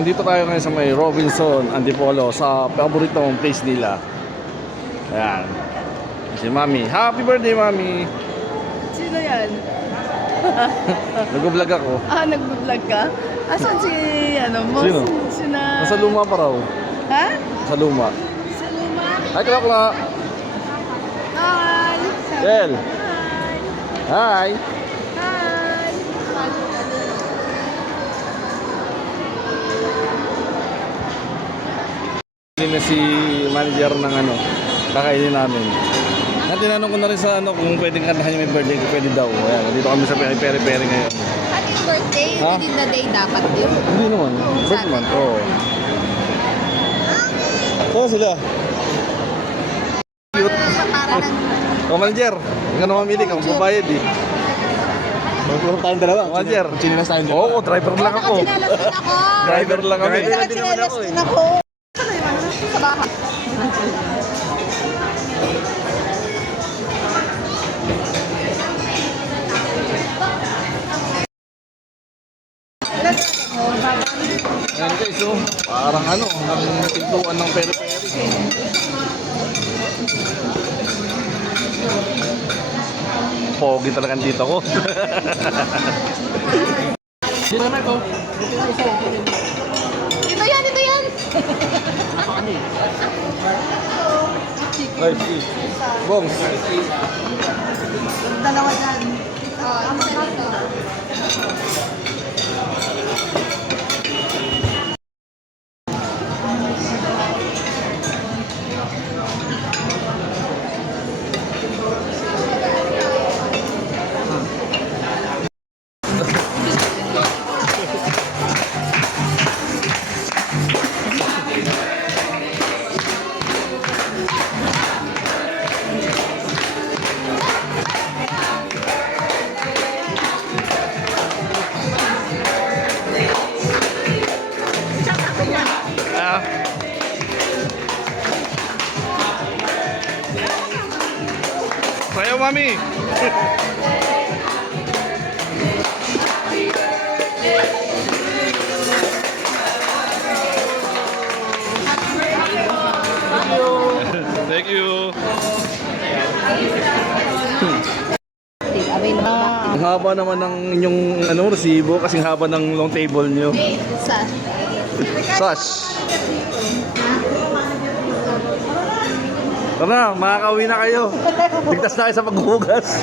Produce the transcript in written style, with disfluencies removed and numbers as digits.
Nandito tayo ngayon sa may Robinson Antipolo sa paboritong place nila. Ayan. Si Mami. Happy birthday, Mami! Sino yan? Nag-vlog ako. Nag-vlog ka? Asan si, mo? Sino? Sina... Nasa luma pa raw. Ha? Sa luma. Sa luma? Hi, Klakla! Hi! Del! Hi! Hi! Hindi na si manager ng kakainin namin. Tinanong ko na rin sa kung pwedeng kantahan yung may birthday ko, pwede daw. Ayan, dito kami sa peri-peri ngayon. Happy birthday! Ha? Within the day dapat yun. Hindi naman. Birthday month. Oo. Saan sila? Cute. Parang Manager, ikaw na mamili ka, magbabayad eh. Magpapag tayong dalawa. Manager. Chinilas tayong dalawa. Oo, driver lang ako. Nakachinelas din ako. Driver lang kami. Nakachinelas din ako. Sa bahay. Ayan guys, parang pintuan ng peri-peri. Pogi talaga dito ko. Dito naman ko. Ito yan, ito yan! Ay, si Bongs. Dalawa dyan. Ang dito. Sayo, Mami! Thank you! Ang haba naman ng inyong resibo kasing haba ng long table nyo. Sash! Tara, makakauwi na kayo. Ligtas na kayo sa paghuhugas.